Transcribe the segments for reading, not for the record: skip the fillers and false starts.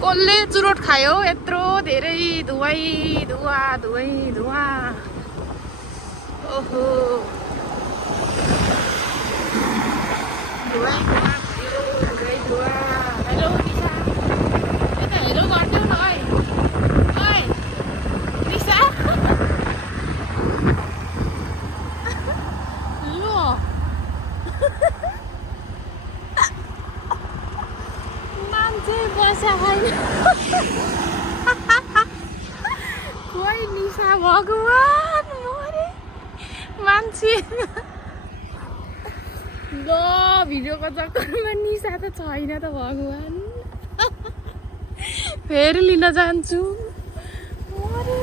कसले चुरोट खायो यत्रो धेरै धुवाई धुवा धुवाई धुवा ओहो धुवाई धुवा भयो धुवाई धुवा हेलो निशा यता हेलो गर्दियौ न ओइ निशा यो मान्छे बसा छैन खोइ निशा भगवान मरे मान्छे ल भिडियोको चक्करमा निशा त छैन त भगवान फेरि लिन जान्छु मरे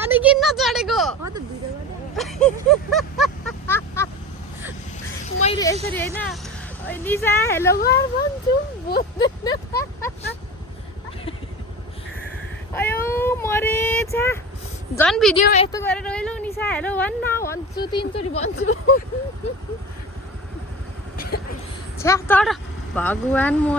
अनि किन नचढेको मैले यसरी होइन निशा हेलो घर भन्छु बोल्दैन अयो मरेछ झन् भिडियोमा यस्तो गरेर हेलो निशा हेलो भन्न भन्छु 3 चोटि भन्छु छ्या तर भगवान मरे